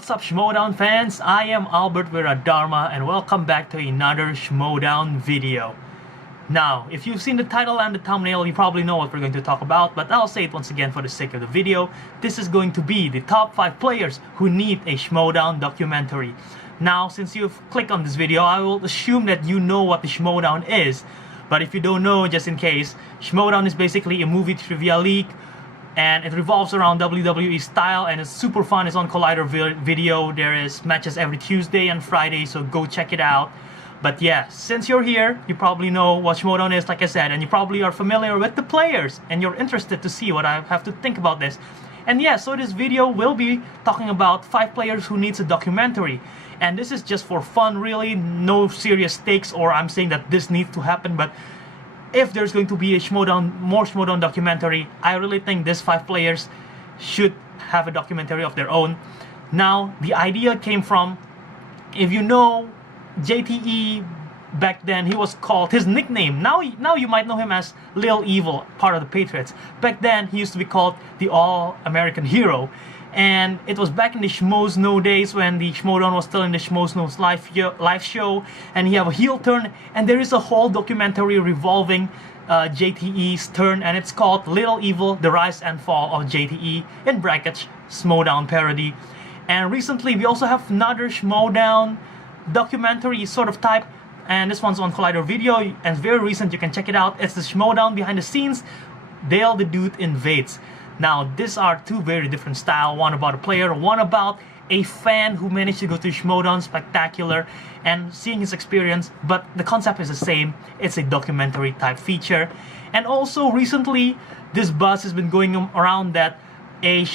What's up, Schmoedown fans? I am Albert Viradharma and welcome back to another Schmoedown video. Now, if you've seen the title and the thumbnail, you probably know what we're going to talk about, but I'll say it once again for the sake of the video. This is going to be the top 5 players who need a Schmoedown documentary. Now, since you've clicked on this video, I will assume that you know what the Schmoedown is. But if you don't know, just in case, Schmoedown is basically a movie trivia league, and it revolves around WWE style, and it's super fun. It's on Collider Video. There is matches every Tuesday and Friday, so go check it out. But yeah, since you're here, you probably know what Schmoedown is, like I said, and you probably are familiar with the players, and you're interested to see what I have to think about this. And yeah, so this video will be talking about 5 players who needs a documentary. And this is just for fun, really, no serious stakes, or I'm saying that this needs to happen, but if there's going to be a more Schmoedown documentary, I really think these 5 players should have a documentary of their own. Now, the idea came from, if you know JTE back then, he was called, his nickname, now you might know him as Lil Evil, part of the Patriots. Back then, he used to be called the All-American Hero. And it was back in the Schmoedown days when the Schmoedown was still in the Schmoedown's live show, and he have a heel turn, and there is a whole documentary revolving JTE's turn, and it's called Little Evil: The Rise and Fall of JTE, in brackets Schmoedown parody. And recently we also have another Schmoedown documentary sort of type, and this one's on Collider Video, and it's very recent, you can check it out. It's the Schmoedown behind the scenes, Dale the Dude Invades. Now, these are 2 very different styles, one about a player, one about a fan who managed to go to Schmoedown Spectacular and seeing his experience, but the concept is the same. It's a documentary type feature. And also recently, this buzz has been going around that a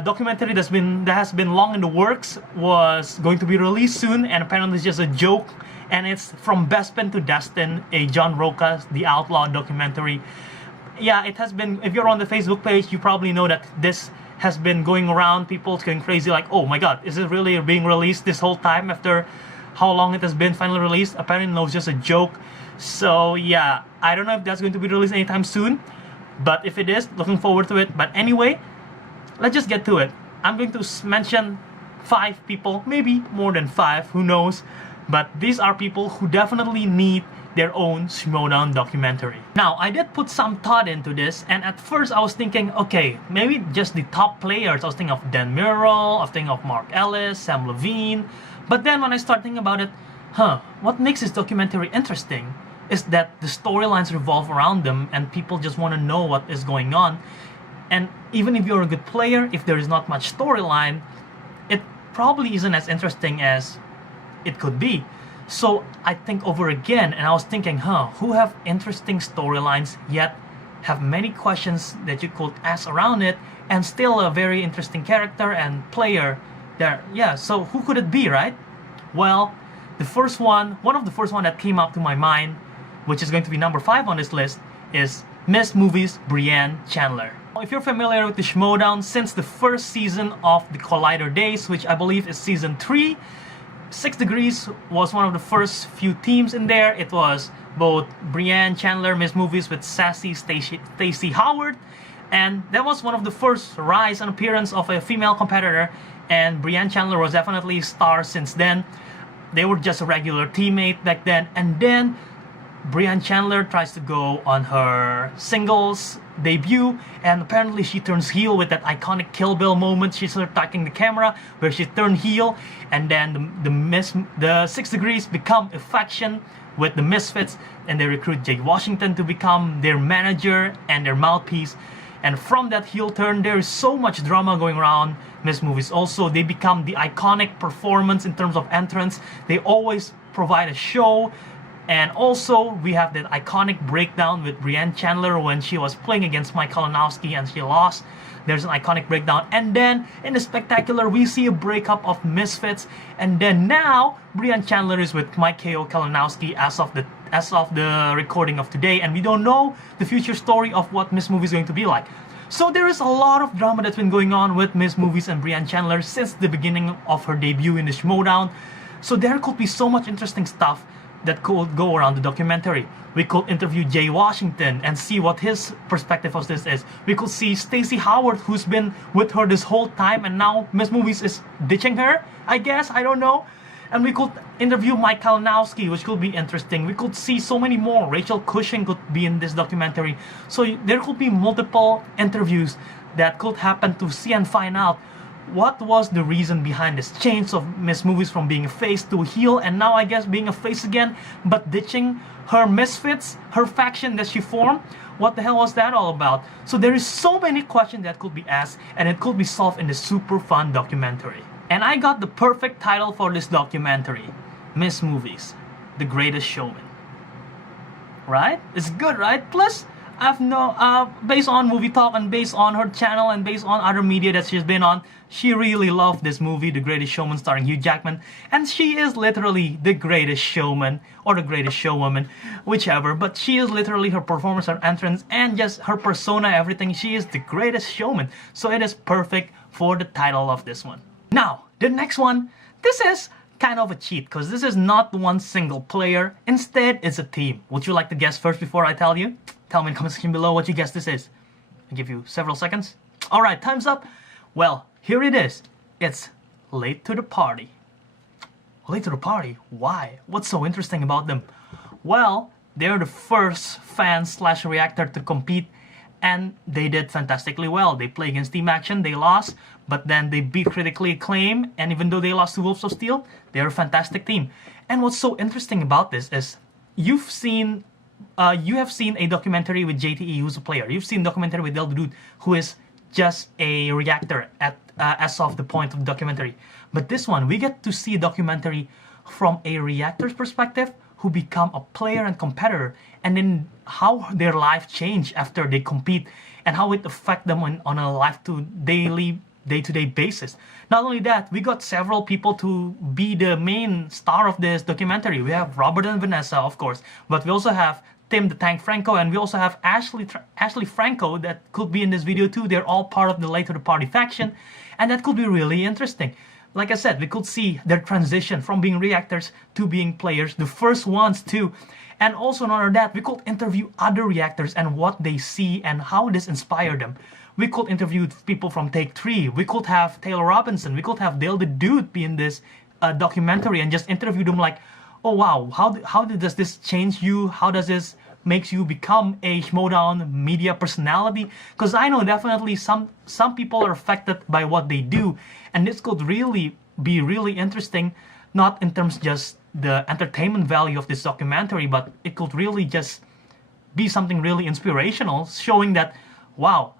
documentary that has been long in the works was going to be released soon, and apparently it's just a joke, and it's From Bespin to Destin, a John Roca, The Outlaw documentary. Yeah, it has been, if you're on the Facebook page, you probably know that this has been going around, people going crazy like, oh my god, is it really being released this whole time after how long it has been finally released? Apparently no, it's just a joke. So yeah, I don't know if that's going to be released anytime soon, but if it is, looking forward to it. But anyway, let's just get to it. I'm going to mention 5 people, maybe more than 5, who knows, but these are people who definitely need their own Schmoedown documentary. Now, I did put some thought into this, and at first I was thinking, okay, maybe just the top players. I was thinking of Dan Murrell, I was thinking of Mark Ellis, Sam Levine. But then when I start thinking about it, what makes this documentary interesting is that the storylines revolve around them, and people just want to know what is going on. And even if you're a good player, if there is not much storyline, it probably isn't as interesting as it could be. So I think over again, and I was thinking, who have interesting storylines yet have many questions that you could ask around it, and still a very interesting character and player there. Yeah, so who could it be, right? Well, one of the first one that came up to my mind, which is going to be number 5 on this list, is Miss Movies Brianne Chandler. If you're familiar with the Schmoedown, since the first season of the Collider days, which I believe is season 3, 6 Degrees was one of the first few teams in there. It was both Brianne Chandler, Miss Movies, with sassy Stacey Howard, and that was one of the first rise and appearance of a female competitor, and Brianne Chandler was definitely a star since then. They were just a regular teammate back then, and then Brianne Chandler tries to go on her singles debut, and apparently she turns heel with that iconic Kill Bill moment. She's attacking the camera where she turned heel, and then the 6 Degrees become a faction with the Misfits, and they recruit Jay Washington to become their manager and their mouthpiece. And from that heel turn, there is so much drama going around Miss Movies. Also, they become the iconic performance in terms of entrance. They always provide a show. And also, we have that iconic breakdown with Brianne Chandler when she was playing against Mike Kalinowski and she lost. There's an iconic breakdown. And then, in the Spectacular, we see a breakup of Misfits. And then now, Brianne Chandler is with Mike K.O. Kalinowski as of the recording of today. And we don't know the future story of what Miss Movie is going to be like. So there is a lot of drama that's been going on with Miss Movies and Brianne Chandler since the beginning of her debut in the Schmoedown. So there could be so much interesting stuff. that could go around the documentary. We could interview Jay Washington and see what his perspective of this is. We could see Stacey Howard, who's been with her this whole time, and now Miss Movies is ditching her, I guess, I don't know. And we could interview Mike Kalinowski, which could be interesting. We could see so many more. Rachel Cushing could be in this documentary. So there could be multiple interviews that could happen to see and find out what was the reason behind this change of Miss Movies from being a face to a heel, and now I guess being a face again, but ditching her misfits, her faction that she formed. What the hell was that all about? So there is so many questions that could be asked, and it could be solved in this super fun documentary. And I got the perfect title for this documentary: Miss Movies, The Greatest Showman. Right? It's good, right? Plus, based on Movie Talk and based on her channel and based on other media that she's been on, she really loved this movie, The Greatest Showman, starring Hugh Jackman. And she is literally the greatest showman, or the greatest showwoman, whichever. But she is literally, her performance, her entrance, and just her persona, everything. She is the greatest showman. So it is perfect for the title of this one. Now, the next one, this is kind of a cheat, because this is not one single player. Instead, it's a team. Would you like to guess first before I tell you? Tell me in the comment section below what you guess this is. I'll give you several seconds. Alright, time's up. Well, here it is. It's Late to the Party. Late to the Party? Why? What's so interesting about them? Well, they're the first fan/reactor to compete, and they did fantastically well. They played against Team Action, they lost, but then they beat Critically Acclaimed, and even though they lost to Wolves of Steel, they're a fantastic team. And what's so interesting about this is, you have seen a documentary with JTE, who's a player. You've seen a documentary with Del Dude, who is just a reactor as of the point of the documentary. But this one, we get to see a documentary from a reactor's perspective, who become a player and competitor, and then how their life changed after they compete, and how it affect them on a day-to-day basis. Not only that, we got several people to be the main star of this documentary. We have Robert and Vanessa, of course, but we also have Tim the Tank Franco, and we also have Ashley Franco that could be in this video too. They're all part of the Late to the Party faction, and that could be really interesting. Like I said, we could see their transition from being reactors to being players, the first ones too. And also, not only that, we could interview other reactors and what they see and how this inspired them. We could interview people from Take 3. We could have Taylor Robinson. We could have Dale the Dude be in this documentary and just interview them like, oh wow, how does this change you? How does this makes you become a Schmoedown media personality? Because I know definitely some people are affected by what they do, and this could really be really interesting, not in terms just the entertainment value of this documentary, but it could really just be something really inspirational, showing that, wow,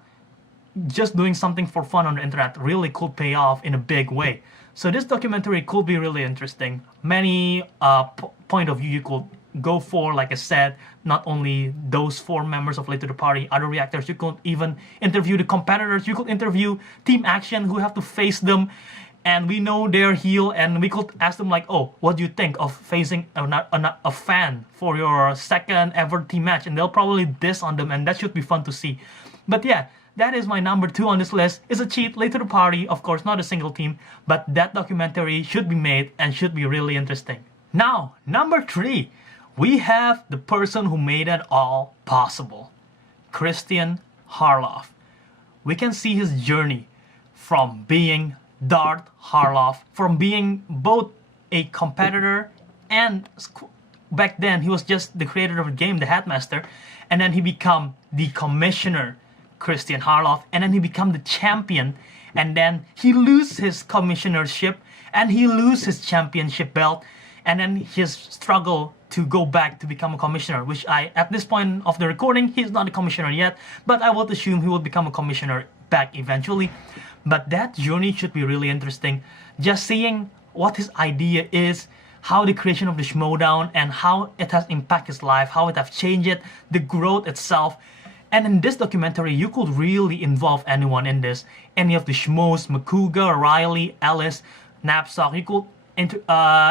just doing something for fun on the internet really could pay off in a big way. So this documentary could be really interesting. Many point of view you could go for, like I said, not only those 4 members of Late to the Party, other reactors. You could even interview the competitors. You could interview Team Action, who have to face them, and we know they're heel, and we could ask them like, oh, what do you think of facing a fan for your second ever team match? And they'll probably diss on them, and that should be fun to see. But yeah, that is my number 2 on this list. It's a cheat, Late to the Party, of course, not a single team, but that documentary should be made and should be really interesting. Now, number 3, we have the person who made it all possible, Kristian Harloff. We can see his journey from being Darth Harloff, from being both a competitor and back then he was just the creator of the game, the Headmaster, and then he became the commissioner, Kristian Harloff, and then he became the champion, and then he lose his commissionership and he lose his championship belt, and then his struggle to go back to become a commissioner, which at this point of the recording, he's not a commissioner yet, but I would assume he will become a commissioner back eventually. But that journey should be really interesting, just seeing what his idea is, how the creation of the Schmoedown and how it has impacted his life, how it has changed it, the growth itself. And in this documentary, you could really involve anyone in this. Any of the Schmoes, Makuga, Riley, Ellis, Knapsack. You could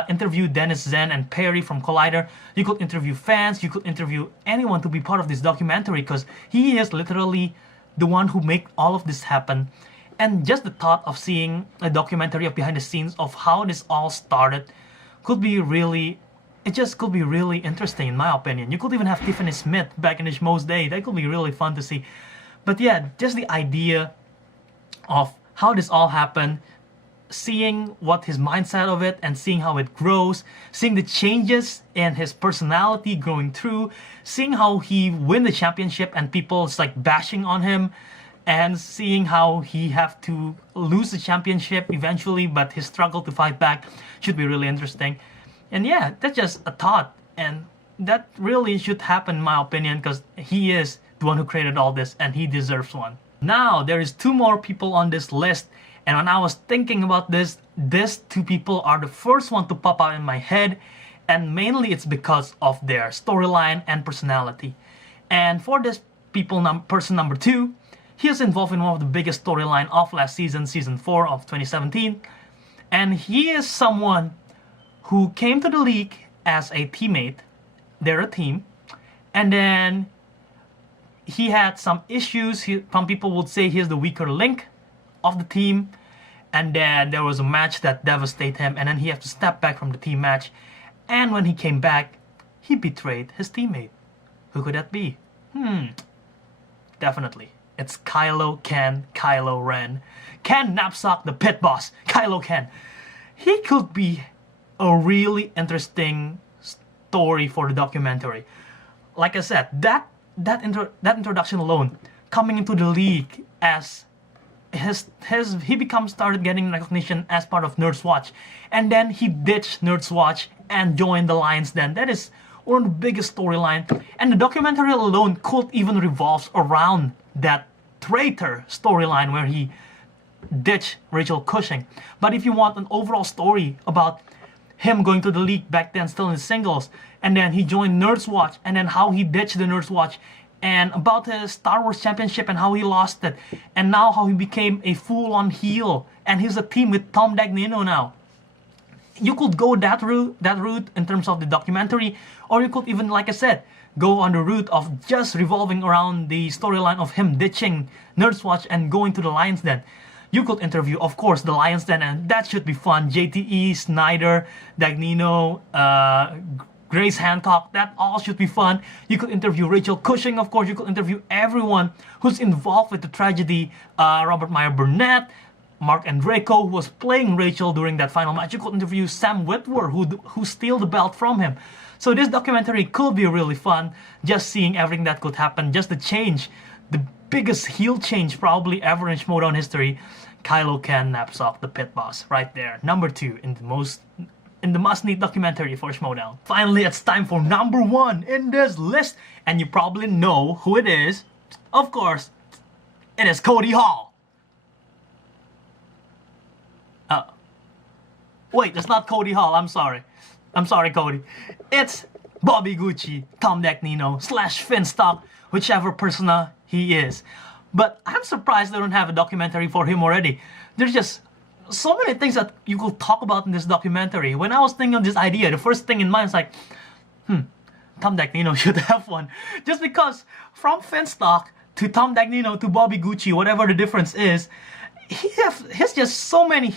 interview Dennis Zen and Perry from Collider. You could interview fans. You could interview anyone to be part of this documentary, because he is literally the one who made all of this happen. And just the thought of seeing a documentary of behind the scenes of how this all started could be really it just could be really interesting in my opinion. You could even have Tiffany Smith back in the Schmo's day. That could be really fun to see. But yeah, just the idea of how this all happened, seeing what his mindset of it and seeing how it grows, seeing the changes in his personality going through, seeing how he win the championship and people's like bashing on him, and seeing how he have to lose the championship eventually, but his struggle to fight back should be really interesting. And yeah, that's just a thought, and that really should happen in my opinion, because he is the one who created all this and he deserves one. Now there is 2 more people on this list, and when I was thinking about this, these 2 people are the first one to pop out in my head, and mainly it's because of their storyline and personality. And for this person number 2, he is involved in one of the biggest storyline of last season, season 4 of 2017, and he is someone who came to the league as a teammate. They're a team, and then he had some issues. Some people would say he's the weaker link of the team, and then there was a match that devastated him, and then he had to step back from the team match, and when he came back, he betrayed his teammate. Who could that be? Definitely. It's Kylo Ren. Ken Knapsack, the pit boss. Kylo Ken. He could be a really interesting story for the documentary. Like I said, that introduction alone, coming into the league as he started getting recognition as part of Nerd's Watch, and then he ditched Nerd's Watch and joined the Lions Den. That is one of the biggest storyline, and the documentary alone could even revolve around that traitor storyline where he ditched Rachel Cushing. But if you want an overall story about him going to the league back then, still in singles, and then he joined Nerd's Watch, and then how he ditched the Nerd's Watch, and about his Star Wars championship and how he lost it, and now how he became a full-on heel, and he's a team with Tom Dagnino now. You could go that route in terms of the documentary, or you could even, like I said, go on the route of just revolving around the storyline of him ditching Nerd's Watch and going to the Lions Den. You could interview, of course, the Lions Den, and that should be fun. JTE, Snyder, Dagnino, Grace Hancock, that all should be fun. You could interview Rachel Cushing, of course. You could interview everyone who's involved with the tragedy. Robert Meyer Burnett, Mark Andreyko, who was playing Rachel during that final match. You could interview Sam Witwer, who stole the belt from him. So this documentary could be really fun, just seeing everything that could happen, just the change, the biggest heel change probably ever in Schmoedown history. Kylo Ken Knapsack, the pit boss, right there, number 2 in the must-need documentary for Schmoedown. Finally, it's time for number 1 in this list, and you probably know who it is. Of course, it is Cody Hall. Wait, it's not Cody Hall. I'm sorry, Cody. It's Bobby Gucci, Tom Dagnino / Finstock, whichever persona he is. But I'm surprised they don't have a documentary for him already. There's just so many things that you could talk about in this documentary. When I was thinking of this idea, the first thing in mind is like, Tom Dagnino should have one. Just because from Finstock to Tom Dagnino to Bobby Gucci, whatever the difference is, he's just so many.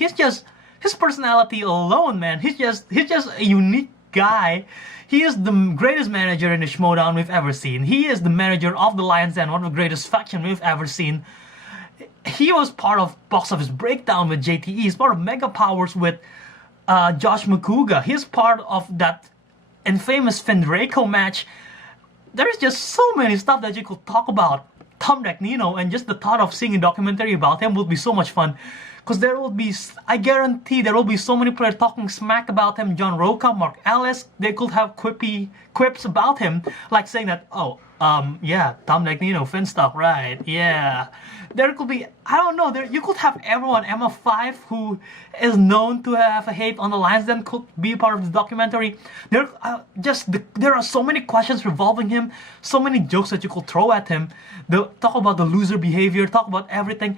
His personality alone, man. He's just a unique guy. He is the greatest manager in the Schmoedown we've ever seen. He is the manager of the Lions Den, one of the greatest faction we've ever seen. He was part of Box Office Breakdown with JTE. He's part of Mega Powers with Josh McCouga. He's part of that infamous Finn Draco match. There is just so many stuff that you could talk about Tom Dagnino, and just the thought of seeing a documentary about him would be so much fun. Because I guarantee there will be so many players talking smack about him. John Roca, Mark Ellis, they could have quips about him, like saying that, yeah, Tom Dagnino, Finstock, right, yeah. There could be, I don't know, you could have everyone. Emma Five, who is known to have a hate on the Lions Den, could be part of the documentary. There are so many questions revolving him, so many jokes that you could throw at him. Talk about the loser behavior, talk about everything.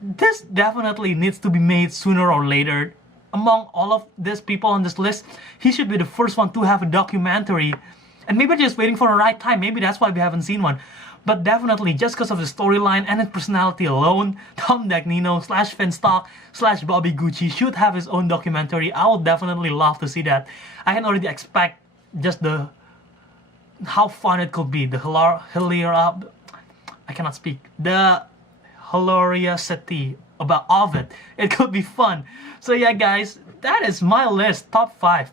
This definitely needs to be made sooner or later. Among all of these people on this list, he should be the first one to have a documentary. And maybe just waiting for the right time. Maybe that's why we haven't seen one. But definitely, just because of the storyline and his personality alone, Tom Dagnino / Finstock / Bobby Gucci should have his own documentary. I would definitely love to see that. I can already expect just how fun it could be. The I cannot speak. The hilariosity of it. It could be fun. So yeah, guys, that is my list. Top 5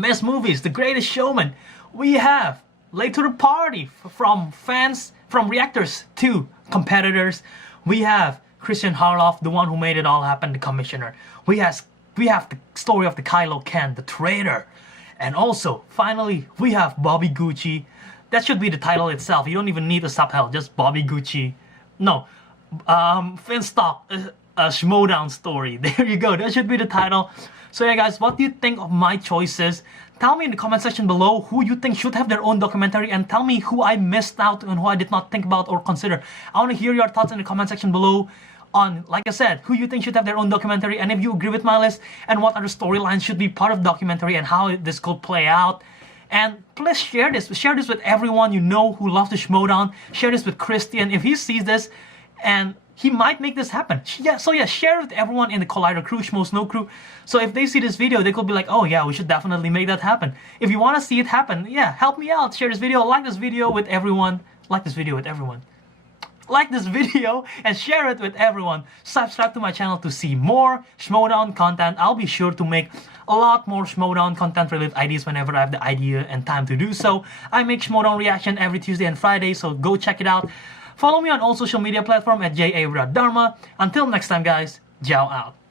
best movies. The Greatest Showman. We have Late to the Party, from fans, from reactors to competitors. We have Kristian Harloff, the one who made it all happen, the commissioner. We have the story of the Kylo Ren, the traitor. And also, finally, we have Bobby Gucci. That should be the title itself. You don't even need a subtitle, just Bobby Gucci. No, Finstock, a Schmoedown story. There you go, that should be the title. So yeah, guys, what do you think of my choices? Tell me in the comment section below who you think should have their own documentary, and tell me who I missed out and who I did not think about or consider. I want to hear your thoughts in the comment section below on, like I said, who you think should have their own documentary, and if you agree with my list, and what other storylines should be part of the documentary and how this could play out. And please share this with everyone you know who loves the Schmoedown. Share this with Kristian if he sees this, and he might make this happen. Yeah, so yeah, share it with everyone in the Collider crew, Schmo Snow crew. So if they see this video, they could be like, oh yeah, we should definitely make that happen. If you want to see it happen, yeah, help me out. Share this video, like this video with everyone. Like this video and share it with everyone. Subscribe to my channel to see more Schmoedown content. I'll be sure to make a lot more Schmoedown content related ideas whenever I have the idea and time to do so. I make Schmoedown reaction every Tuesday and Friday, so go check it out. Follow me on all social media platforms at JA Dharma. Until next time, guys, Jiao out.